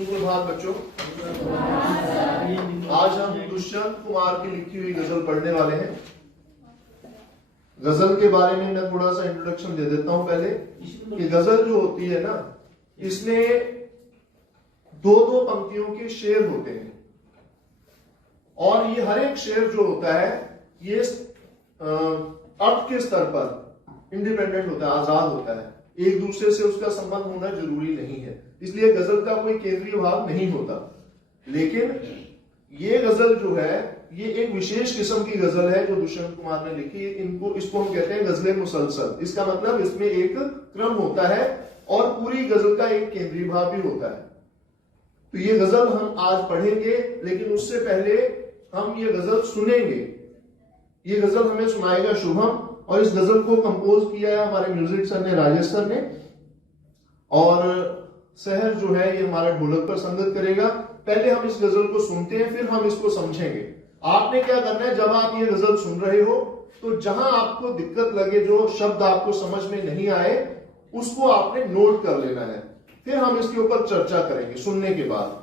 सुप्रभात बच्चों। आज हम दुष्यंत कुमार की लिखी हुई गजल पढ़ने वाले हैं। गजल के बारे में मैं थोड़ा सा इंट्रोडक्शन दे देता हूं पहले कि गजल जो होती है ना, इसमें दो दो पंक्तियों के शेर होते हैं और ये हर एक शेर जो होता है ये अर्थ के स्तर पर इंडिपेंडेंट होता है, आजाद होता है, एक दूसरे से उसका संबंध होना जरूरी नहीं है, इसलिए गजल का कोई केंद्रीय भाव नहीं होता। लेकिन ये गजल जो है ये एक विशेष किस्म की गजल है जो दुष्यंत कुमार ने लिखी। इसको हम कहते हैं गजलें मुसलसल। इसका मतलब इसमें एक क्रम होता है और पूरी गजल का एक केंद्रीय भाव भी होता है। तो ये गजल हम आज पढ़ेंगे, लेकिन उससे पहले हम ये गजल सुनेंगे। ये गजल हमें सुनाएगा शुभम और इस गजल को कंपोज किया है हमारे म्यूजिक सर ने, राजेश सर ने, और सहर जो है ये हमारा ढोलक पर संगत करेगा। पहले हम इस गजल को सुनते हैं, फिर हम इसको समझेंगे। आपने क्या करना है, जब आप ये गजल सुन रहे हो तो जहां आपको दिक्कत लगे, जो शब्द आपको समझ में नहीं आए, उसको आपने नोट कर लेना है। फिर हम इसके ऊपर चर्चा करेंगे सुनने के बाद।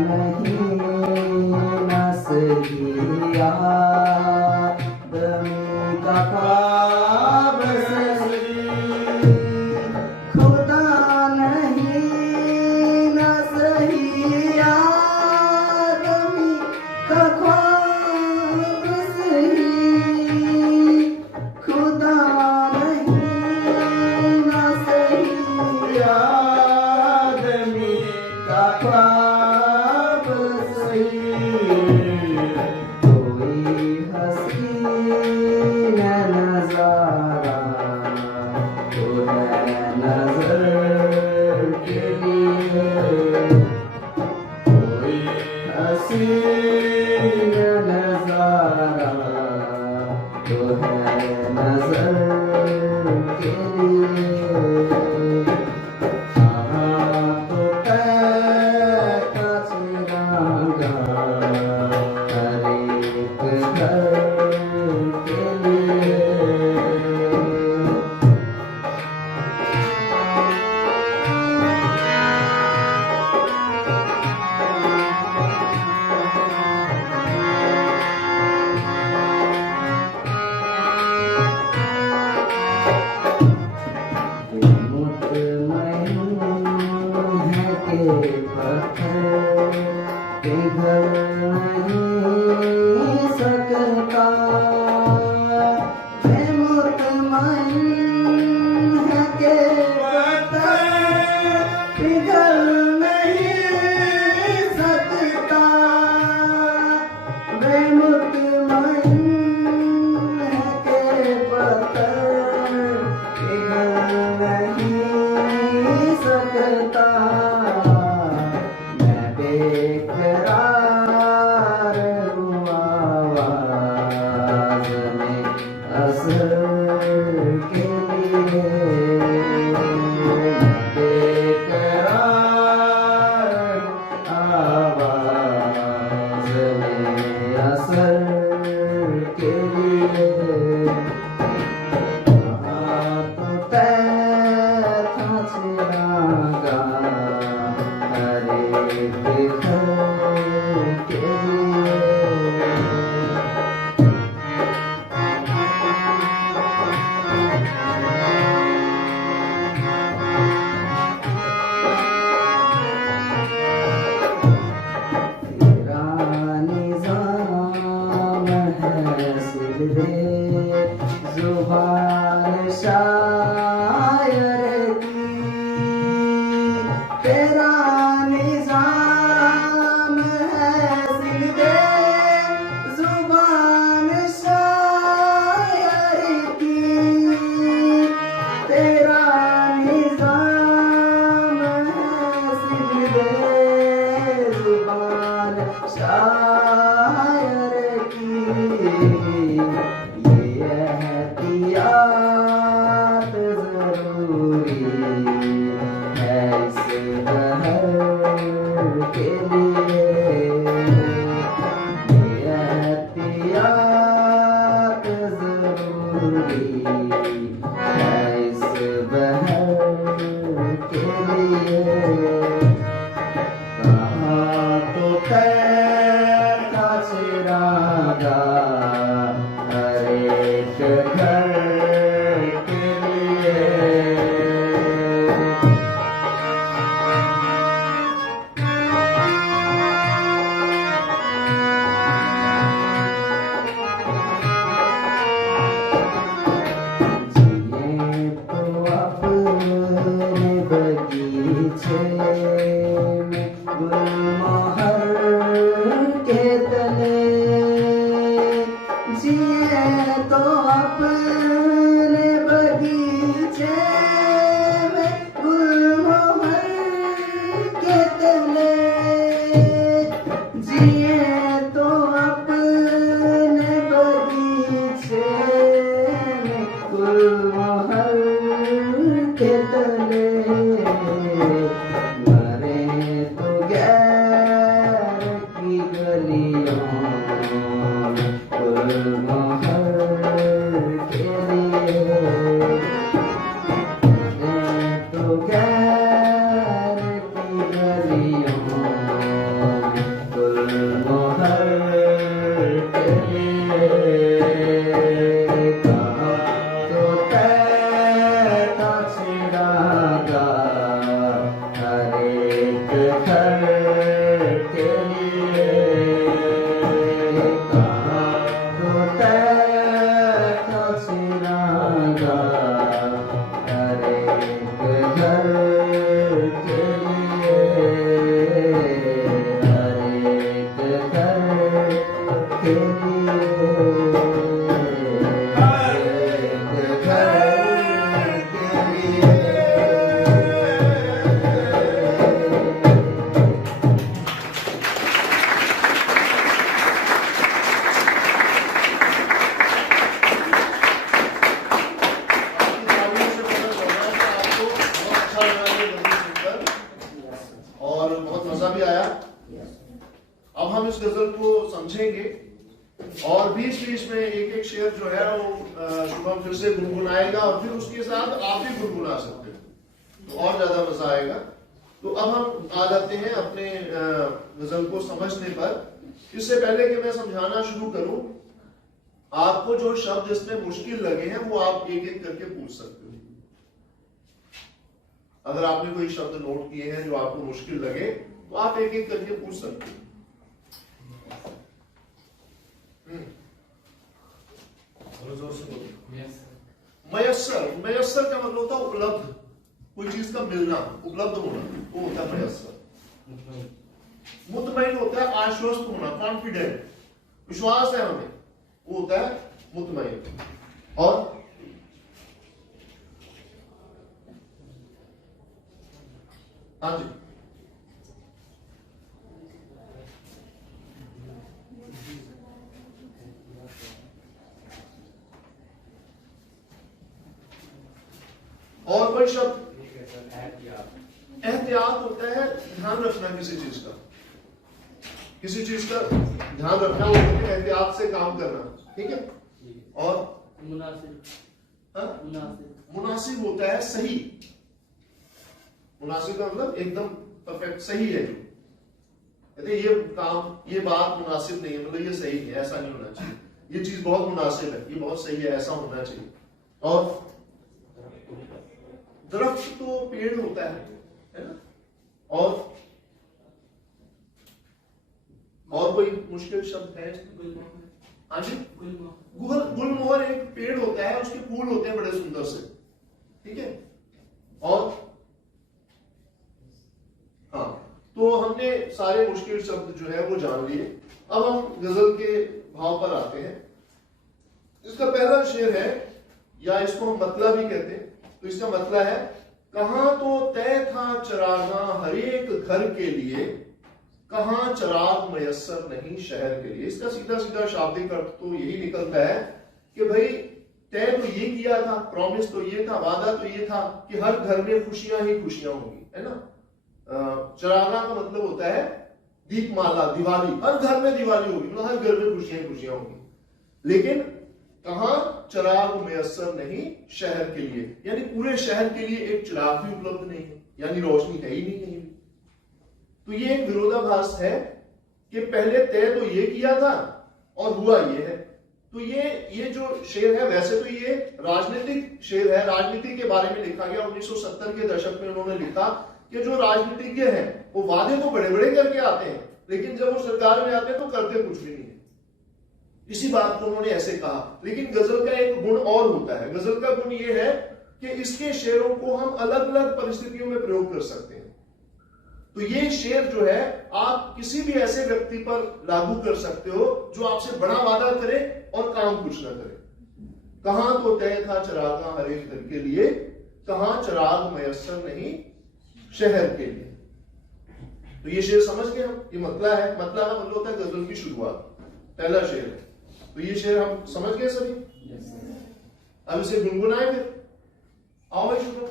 नहीं न सही आदमी का ख्वाब सही, खुदा नहीं न सही आदमी का ख्वाब सही, खुदा नहीं न सही आदमी का ख्वाब सही। कोई हसीन नजारा तो है नजर के लिए, कोई हसीन नजारा तो है नजर के लिए। तो का चिरागा हर एक घर के लिए। मुतमईन है के पत्थर पिघल नहीं सकता, मैं मुतमईन है के पत्थर पिघल नहीं सकता, मैं मुतमईन है के पत्थर पिघल नहीं सकता। मैं बेकरार हूँ आवाज़ में असर के लिए, मैं बेकरार हूँ आवाज़ में असर के लिए। तो तय था चिरागा हर एक घर के लिए। तेरा निज़ाम है सिलसिले ज़ुबान शायर की, तेरा निज़ाम है सिलसिले ज़ुबान शायर की, तेरा निज़ाम है सिलसिले ज़ुबान शायर की। ये एहतियात ज़रूरी है इस दहर के लिए, ये एहतियात ज़रूरी है इस बहर के लिए। तो का चिरागा हर एक घर के लिए। जिए तो अपने बगीचे में गुलमोहर के तले, अब हम इस गजल को समझेंगे और बीच बीच में एक एक शेर जो है वो शुभम फिर से गुनगुनाएगा और फिर उसके साथ आप भी गुनगुना सकते हो तो और ज्यादा मजा आएगा। तो अब हम आ जाते हैं अपने गजल को समझने पर। इससे पहले कि मैं समझाना शुरू करूं, आपको जो शब्द इसमें मुश्किल लगे हैं वो आप एक एक करके पूछ सकते हो। अगर आपने कोई शब्द नोट किए हैं जो आपको मुश्किल लगे तो आप एक एक करके पूछ सकते हो। मयस्सर, मयस्सर का मतलब होता है उपलब्ध, कोई चीज का मिलना, उपलब्ध होना, वो होता है मयस्सर। मुतमईन होता है आश्वस्त होना, कॉन्फिडेंट, विश्वास है हमें, वो होता है मुतमईन। और हाँ जी, और कोई शब्द? एहतियात होता है ध्यान रखना किसी चीज का, किसी चीज का ध्यान रखना, वो एहतियात से काम करना, ठीक है। और मुनासिब, मुनासिब होता है सही, मुनासिब का मतलब एकदम परफेक्ट, सही है। कहते ये काम, ये बात मुनासिब नहीं है, मतलब ये सही है, ऐसा नहीं होना चाहिए, ये चीज बहुत मुनासिब है, ये बहुत सही है, ऐसा होना चाहिए। और दरख्त तो पेड़ होता है ना। और कोई मुश्किल शब्द है? हाँ जी, गुलमोहर एक पेड़ होता है, उसके फूल होते हैं बड़े सुंदर से, ठीक है। और हाँ, तो हमने सारे मुश्किल शब्द जो है वो जान लिए। अब हम गजल के भाव पर आते हैं। इसका पहला शेर है, या इसको हम मतला भी कहते हैं, तो इसका मतला है, कहां तो तय था चरागा हर एक घर के लिए, कहां चराग मयस्सर नहीं शहर के लिए। इसका सीधा सीधा शाब्दिक अर्थ तो यही निकलता है कि भाई तय तो ये किया था, प्रॉमिस तो ये था, वादा तो ये था कि हर घर में खुशियां ही खुशियां होंगी, है ना। चरागा का मतलब होता है दीपमाला, दिवाली, हर घर में दिवाली होगी, मतलब हर घर में खुशियां ही खुशियां होंगी। लेकिन कहां चराग मयस्सर नहीं शहर के लिए, यानी पूरे शहर के लिए एक चिराग भी उपलब्ध नहीं है, यानी रोशनी है ही नहीं कहीं भी। तो ये एक विरोधाभास है कि पहले तय तो ये किया था और हुआ ये है। तो ये जो शेर है, वैसे तो ये राजनीतिक शेर है, राजनीति के बारे में लिखा गया। 1970 के दशक में उन्होंने लिखा कि जो राजनीतिज्ञ हैं वो वादे तो बड़े बड़े करके आते हैं, लेकिन जब वो सरकार में आते हैं तो करते कुछ भी नहीं है। इसी बात को उन्होंने ऐसे कहा। लेकिन गजल का एक गुण और होता है, गजल का गुण ये है कि इसके शेरों को हम अलग अलग परिस्थितियों में प्रयोग कर सकते हैं। तो ये शेर जो है आप किसी भी ऐसे व्यक्ति पर लागू कर सकते हो जो आपसे बड़ा वादा करे और काम कुछ ना करे। कहां तो तय था चरागा हर एक घर के लिए, कहां चराग मयस्सर नहीं शहर के लिए। तो ये शेर समझ गए हम, ये मतला है। मतला का मतलब होता है गजल की शुरुआत, पहला शेर है। तो ये शेर हम समझ गए सभी। अब इसे गुनगुनाए फिर। आओ भाई शुक्र,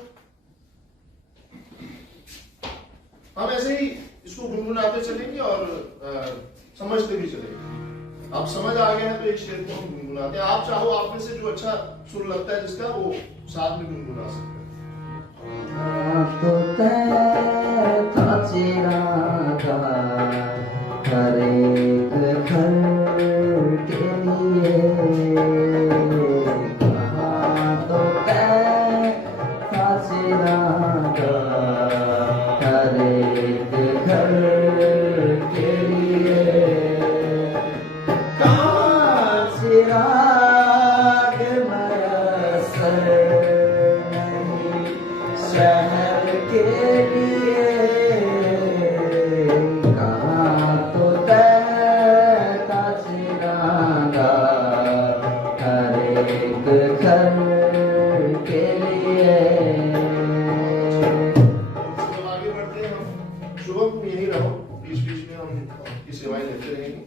हम ऐसे ही इसको गुनगुनाते चलेंगे और समझते भी चलेंगे। अब समझ आ गया है तो एक शेर को हम गुनगुनाते हैं। आप चाहो, आप में से जो अच्छा सुर लगता है जिसका, वो साथ में गुनगुना सकते हैं। तो तय था चिरागा हर एक घर के लिए, कहां तो तय था चिरागा हर एक घर के लिए, कहां चिराग मयस्सर नहीं शहर के लिए, कहां तो तय था चिरागा हर एक घर के लिए। जब आगे बढ़ते हैं हम, शुभम तुम यही रहो, बीच बीच में हम आपकी सेवाएं लेते रहेंगे।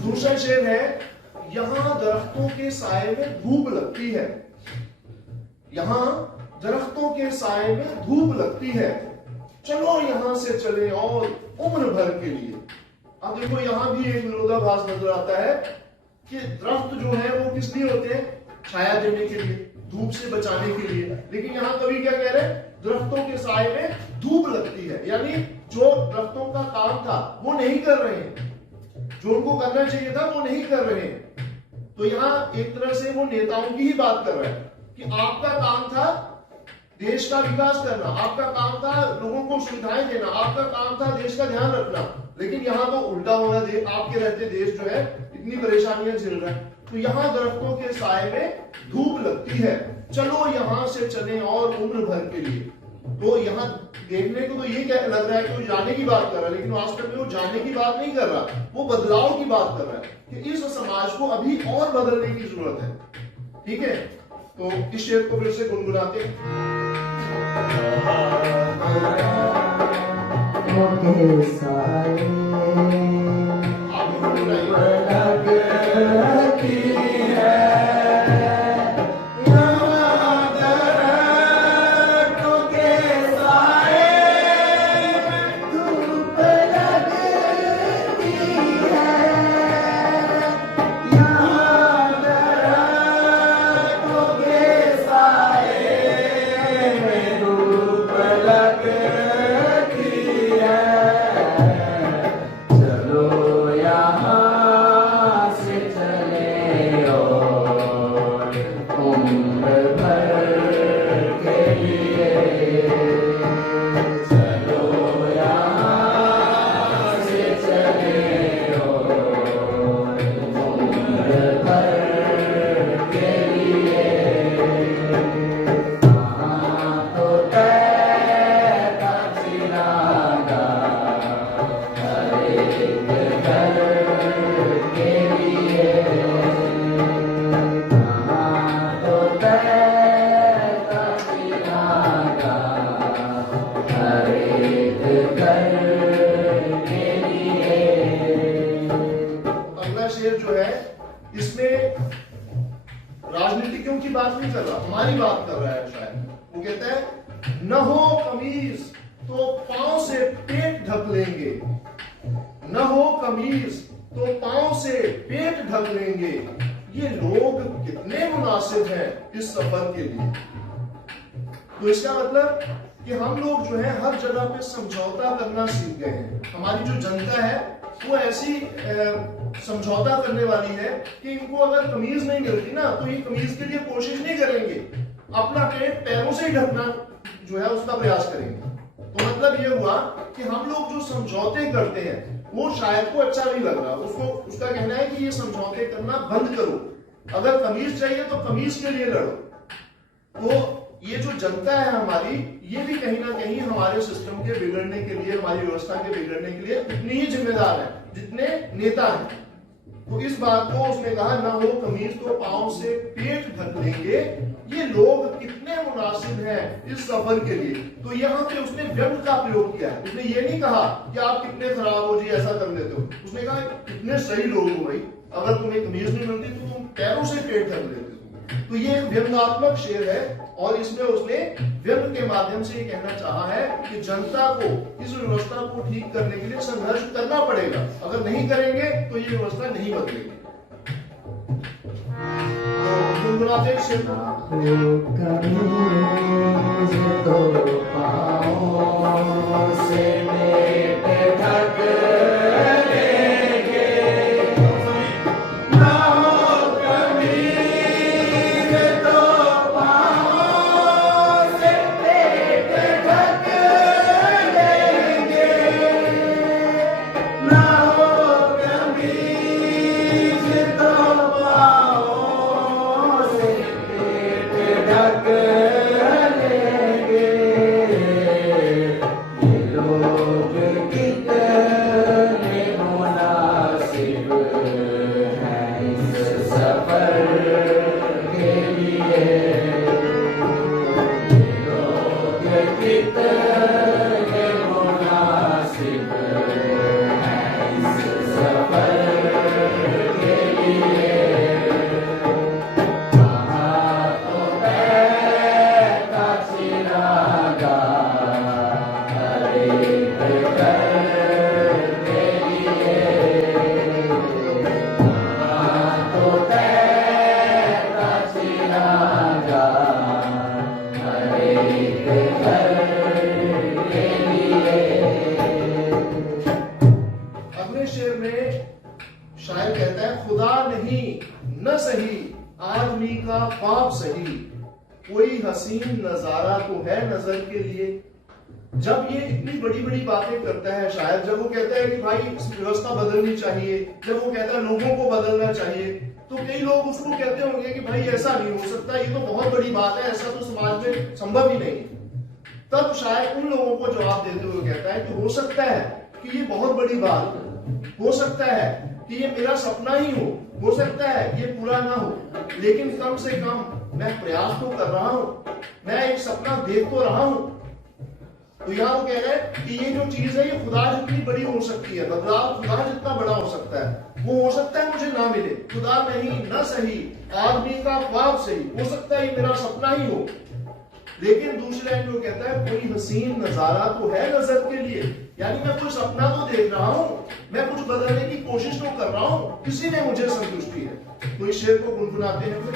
दूसरा शेर है, यहां दरख्तों के साए में धूप लगती है, यहां दरख्तों के साए में धूप लगती है, चलो यहां से चले और उम्र भर के लिए। अब देखो यहां भी एक विरोधाभास नजर आता है कि दरख्त जो है वो किस लिए होते हैं? छाया देने के लिए, धूप से बचाने के लिए। लेकिन यहाँ कवि क्या कह रहे हैं? दरख्तों के साए में धूप लगती है, यानी जो दरख्तों का काम था वो नहीं कर रहे हैं, जो उनको करना चाहिए था वो नहीं कर रहे हैं। तो यहाँ एक तरह से वो नेताओं की ही बात कर रहा है कि आपका काम था देश का विकास करना, आपका काम था लोगों को सुविधाएं देना, आपका काम था देश का ध्यान रखना, लेकिन यहाँ तो उल्टा हो रहा है। आपके रहते देश जो है इतनी परेशानियां झेल रहा है। तो यहाँ दरख्तों के साए में धूप लगती है, चलो यहाँ से चले और उम्र भर के लिए। तो यहाँ देखने को तो ये क्या लग रहा है कि वो जाने की बात कर रहा है, लेकिन वास्तव में वो जाने की बात नहीं कर रहा, वो बदलाव की बात कर रहा है कि इस समाज को अभी और बदलने की जरूरत है। ठीक है, तो इस शेर को फिर से गुनगुनाते हैं। आप राजनीतिज्ञों की बात नहीं कर रहा, हमारी बात कर रहा है शायद। वो कहता है न हो कमीज तो पांव से पेट ढक लेंगे, न हो कमीज तो पांव से पेट ढक लेंगे, ये लोग कितने मुनासिब हैं इस सफर के लिए। तो इसका मतलब कि हम लोग जो है हर जगह पे समझौता करना सीख गए हैं। हमारी जो जनता है वो ऐसी समझौता करने वाली है कि इनको अगर कमीज नहीं मिलती ना तो ये कमीज के लिए कोशिश नहीं करेंगे, अपना पेट पैरों से ही ढकना जो है उसका प्रयास करेंगे। तो मतलब ये हुआ कि हम लोग जो समझौते करते हैं वो शायद को अच्छा नहीं लग रहा, उसको उसका कहना है कि ये समझौते करना बंद करो, अगर कमीज चाहिए तो कमीज के लिए लड़ो। तो ये जो जनता है हमारी, ये भी कहीं ना कहीं हमारे सिस्टम के बिगड़ने के लिए, हमारी व्यवस्था के बिगड़ने के लिए उतनी ही जिम्मेदार है जितने नेता हैं। तो इस बात को उसने कहा ना हो कमीज तो पांव से पेट ढक लेंगे, ये लोग कितने मुनासिब हैं इस सफर के लिए। तो यहाँ पे उसने व्यंग का प्रयोग किया है, उसने ये नहीं कहा कि आप कितने खराब हो जी ऐसा कर लेते हो, उसने कहा कितने सही लोग हो भाई, अगर तुम्हें कमीज नहीं मिलती तो तुम पैरों से पेट ढक लेते हो। तो ये एक व्यंग्यात्मक शेर है और इसमें उसने व्यंग के माध्यम से ये कहना चाहा है कि जनता को इस व्यवस्था को ठीक करने के लिए संघर्ष करना पड़ेगा, अगर नहीं करेंगे तो ये व्यवस्था नहीं बदलेगी। तो गुनगुनाते शेर तो पाँव से पेट ढक अगले शेर में शायर कहता है, खुदा नहीं न सही आदमी का ख्वाब सही, कोई हसीन नजारा तो है नजर के लिए। जब ये इतनी बड़ी बड़ी बातें करता है शायर, जब वो कहता है कि भाई व्यवस्था बदलनी चाहिए, जब वो कहता है लोगों को बदलना चाहिए, तो कई लोग उसको कहते होंगे कि भाई ऐसा नहीं हो सकता, ये तो बहुत बड़ी बात है, ऐसा तो समाज में संभव ही नहीं। तब शायर उन लोगों को जवाब देते हुए कहता है कि हो सकता है कि ये बहुत बड़ी बात हो सकता है कि ये मेरा सपना ही हो सकता है ये पूरा ना हो, लेकिन कम से कम मैं प्रयास तो कर रहा हूं, मैं एक सपना देख तो रहा हूं। तो यहां वो कह रहे हैं कि ये जो चीज है ये खुदा जितनी बड़ी हो सकती है, बदलाव खुदा जितना बड़ा हो सकता है, वो हो सकता है मुझे ना मिले, खुदा नहीं ना सही आदमी का ख्वाब सही, हो सकता है ये मेरा सपना ही हो। लेकिन दूसरी लाइन में कहता है, कोई हसीन नजारा तो है नजर के लिए, यानी मैं कोई सपना तो देख रहा हूं, मैं कुछ बदलने की कोशिश तो कर रहा हूं, इसी में मुझे संतुष्टि है। तो इस शेर को गुनगुनाते हैं फिर।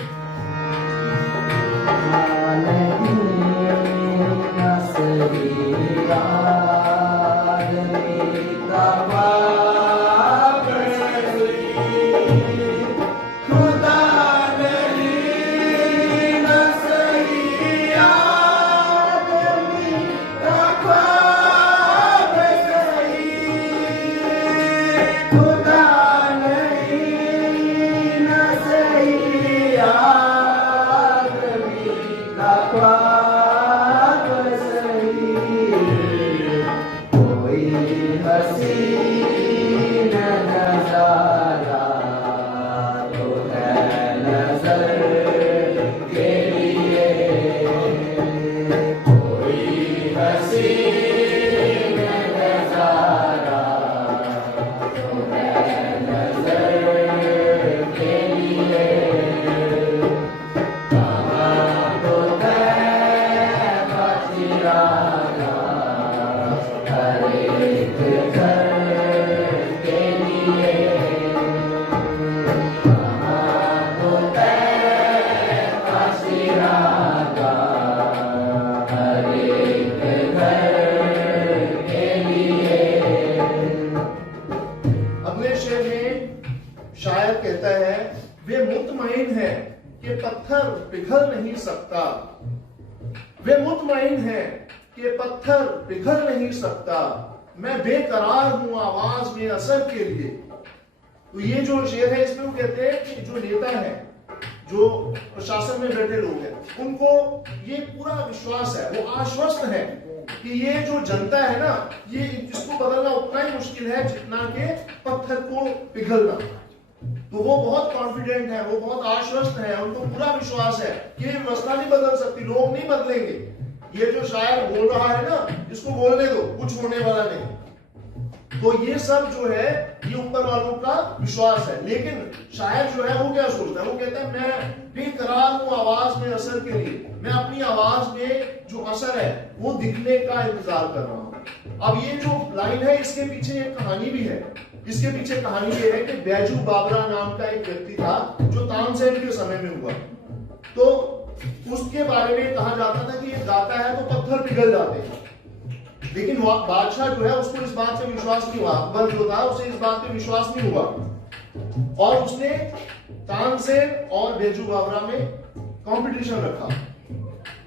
शायर कहता है, वे मुतमईन है कि पत्थर पिघल नहीं सकता, वे मुतमईन है कि पत्थर पिघल नहीं सकता, मैं बेकरार हूं आवाज में असर के लिए। तो ये जो शेर है इसमें वो कहते हैं कि जो नेता है, जो प्रशासन में बैठे लोग हैं, उनको ये पूरा विश्वास है, वो आश्वस्त है कि ये जो जनता है ना, ये इसको बदलना उतना ही मुश्किल है जितना कि पत्थर को पिघलना। तो वो बहुत कॉन्फिडेंट है, वो बहुत आश्वस्त है, उनको पूरा विश्वास है कि ये व्यवस्था नहीं बदल सकती, लोग नहीं बदलेंगे। ये जो शायर बोल रहा है ना, इसको बोलने दो, कुछ होने वाला नहीं। तो ये सब जो है ये ऊपर वालों का विश्वास है। लेकिन शायर जो है वो क्या सोचता है, वो कहता है मैं बेकरार हूं आवाज में असर के लिए, मैं अपनी आवाज में जो असर है वो दिखने का इंतजार कर रहा हूं। अब ये जो लाइन है इसके पीछे एक कहानी भी है। इसके पीछे कहानी ये है कि बैजू बाबरा नाम का एक व्यक्ति था जो तानसेन के समय में हुआ। तो उसके बारे में कहा जाता था कि ये गाता है तो पत्थर पिघल जाते हैं। लेकिन बादशाह जो है उसको इस बात पे विश्वास नहीं हुआ, अकबर जो था उसे इस बात पे विश्वास नहीं हुआ और उसने तानसेन और बैजू बाबरा में कंपटीशन रखा।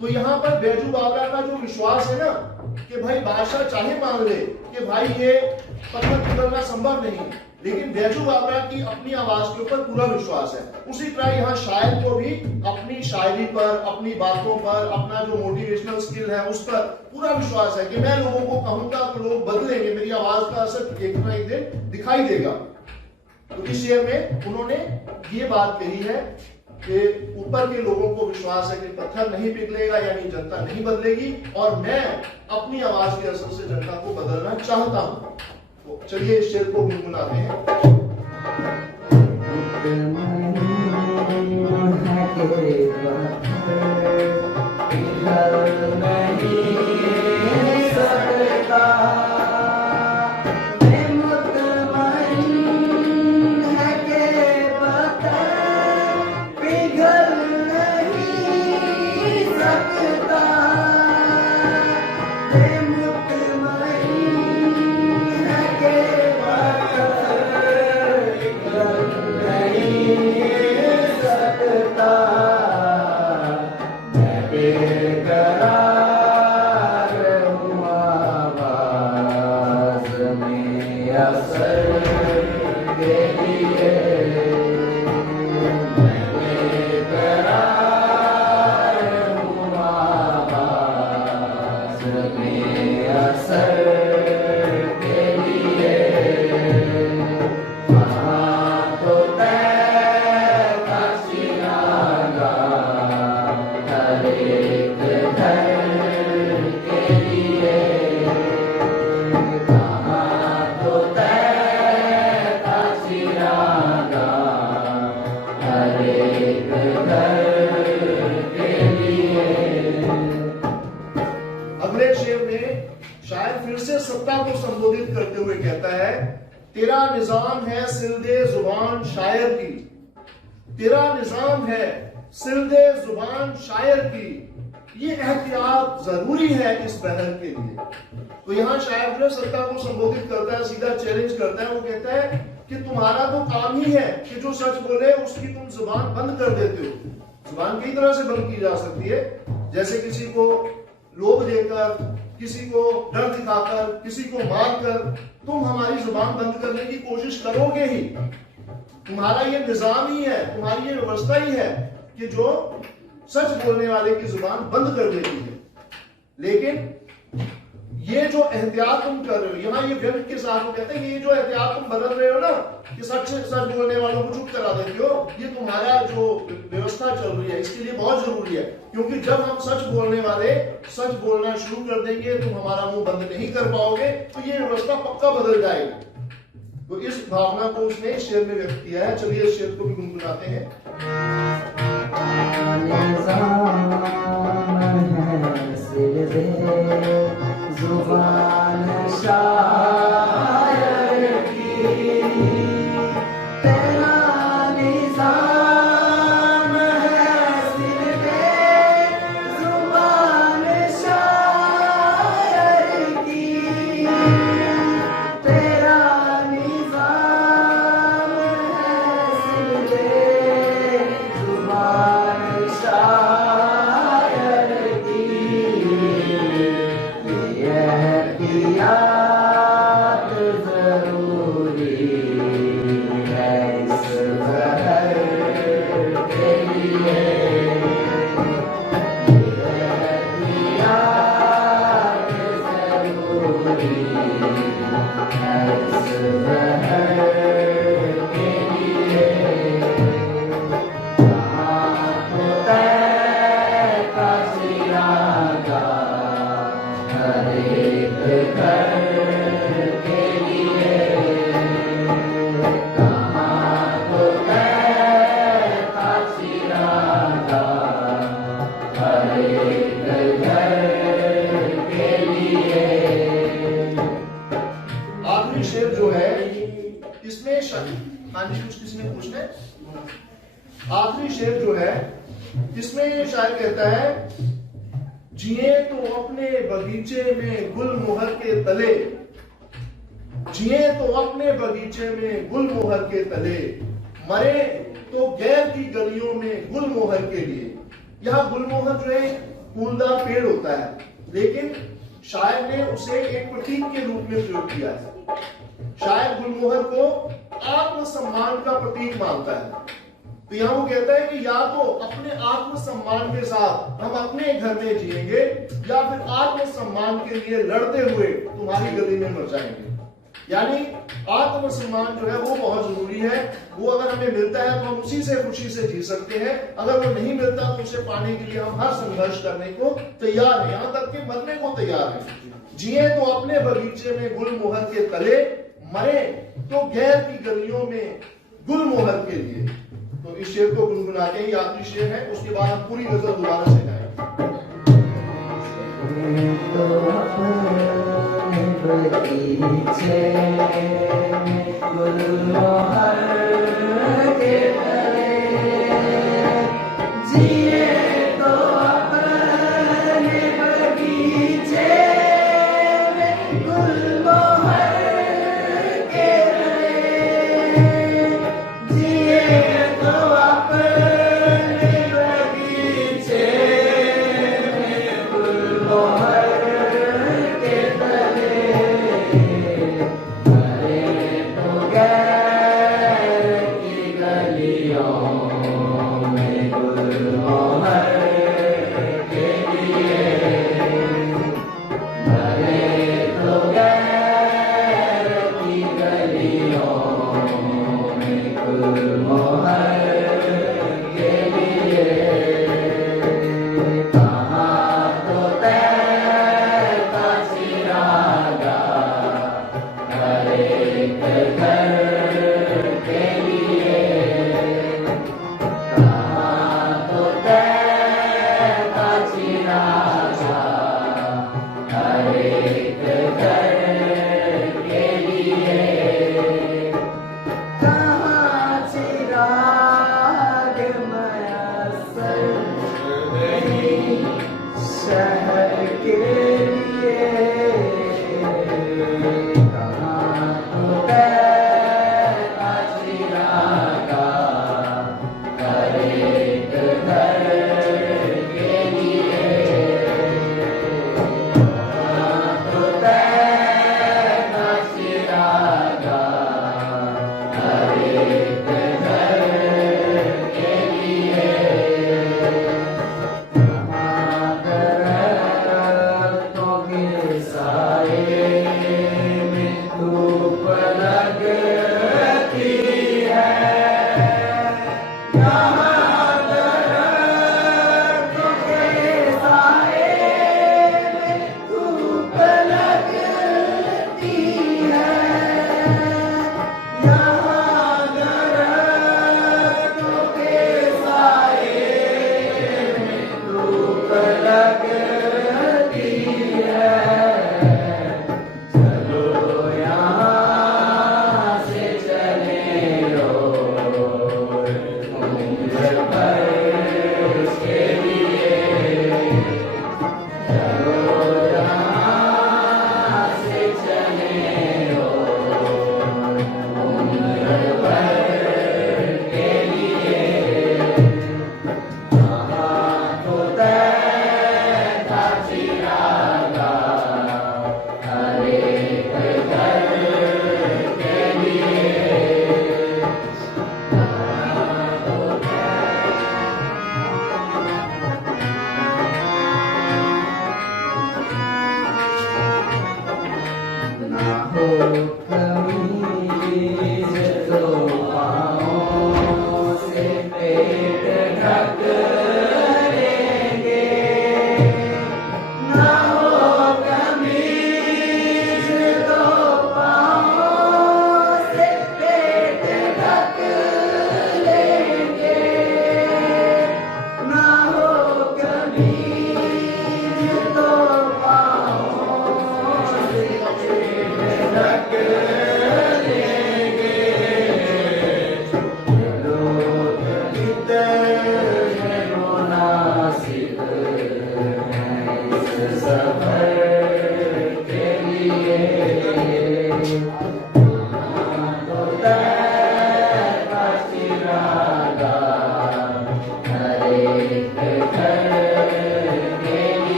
तो यहां पर बैजू बाबरा का जो विश्वास है ना कि भाई बादशाह चाहे मान ले कि भाई ये पत्थर पिघलना संभव नहीं, लेकिन बैजू बाबरा की अपनी आवाज के ऊपर पूरा विश्वास है। उसी तरह यहाँ शायर को भी अपनी शायरी पर, अपनी बातों पर, अपना जो मोटिवेशनल स्किल है उस पर पूरा विश्वास है कि मैं लोगों को कहूंगा तो लोग बदलेंगे, मेरी आवाज का असर एक ना एक दिन दिखाई देगा। तो इस शेर में उन्होंने ये बात कही है कि ऊपर के लोगों को विश्वास है कि पत्थर नहीं पिघलेगा, यानी जनता नहीं बदलेगी, और मैं अपनी आवाज के असर से जनता को बदलना चाहता हूं। तो चलिए इस शेर को गुनगुनाते हैं। सत्ता को संबोधित करते हुए कहता है, तेरा निजाम है सिलदे जुबान शायर की, तेरा निजाम है सिलदे जुबान शायर की, ये एहतियात जरूरी है इस बहर के लिए। तो यहां शायर जो सत्ता को संबोधित करता है, सीधा चैलेंज करता है, वो कहता है कि तुम्हारा तो काम ही है कि जो सच बोले उसकी तुम जुबान बंद कर देते हो। जुबान कई तरह से बंद की जा सकती है, जैसे किसी को लोभ देकर, किसी को डर दिखाकर, किसी को मारकर तुम हमारी जुबान बंद करने की कोशिश करोगे ही। तुम्हारा ये निजाम ही है, तुम्हारी ये व्यवस्था ही है कि जो सच बोलने वाले की जुबान बंद कर देती है। लेकिन ये जो एहतियात तुम कर रहे हो, यहां ये व्यंग के साथ वो कहते हैं कि ये जो एहतियात तुम बदल रहे हो ना, कि सच बोलने वालों को चुप करा देते हो, ये तुम्हारा जो व्यवस्था चल रही है इसके लिए बहुत जरूरी है। क्योंकि जब हम सच बोलने वाले सच बोलना शुरू कर देंगे, तुम हमारा मुंह बंद नहीं कर पाओगे, तो ये व्यवस्था पक्का बदल जाएगी। तो इस भावना को उसने शेर में व्यक्त किया है। चलिए इस शेर को भी गुनगुनाते हैं। जुबान शायर की, तेरा निजाम है सिलदे जुबान शायर की, तेरा निजाम है सिलदे जुबान शायर की। एहतियात जरूरी है इस बहर के लिए, एहतियात जरूरी है इस बहर के लिए। कहाँ तो तय का सिरागा हर एक घर के लिए, कहाँ तो तय का सिरागा हर एक घर के लिए। आखिरी शेर जो है इसमें हाँ जी कुछ किसी ने पूछना है। आखिरी शेर जो है इसमें शायर कहता है, जिए तो अपने बगीचे में गुल मोहर के तले, जिए तो अपने बगीचे में गुल मोहर के तले, मरे तो गैर की गलियों में गुल मोहर के लिए। यह गुलमोहर जो है फूलदार पेड़ होता है, लेकिन शायर ने उसे एक प्रतीक के रूप में प्रयोग किया है। शायर गुलमोहर को आत्मसम्मान का प्रतीक मानता है। तो यहाँ वो कहता है कि या तो अपने आत्मसम्मान के साथ हम अपने घर में जिएंगे, या फिर आत्मसम्मान के लिए लड़ते हुए तुम्हारी गली में मर जाएंगे। यानी आत्मसम्मान जो है वो बहुत जरूरी है। वो अगर हमें मिलता है तो हम उसी से खुशी से जी सकते हैं, अगर वो नहीं मिलता तो उसे पाने के लिए हम हर संघर्ष करने को तैयार हैं, यहाँ तक कि मरने को तैयार हैं। जिए तो अपने बगीचे में गुलमोहर के तले, मरे तो गैर की गलियों में गुलमोहर के लिए। तो इस शेर को गुनगुनाते ही आखिरी शेर है, उसके बाद हम पूरी गजल दोबारा से गाएंगे। तो अपने बगीचे में गुलमोहर के तले, जिए तो अपने बगीचे में गुलमोहर के तले, जिए तो अपने बगीचे में गुलमोहर के तले, मरे तो गैर की गलियों में गुलमोहर के लिए, मरे तो गैर की गलियों में गुलमोहर के लिए। कहाँ तो तय का सिरागा हर एक घर के लिए, कहाँ तो तय का सिरागा हर एक घर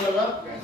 कैसा लगा?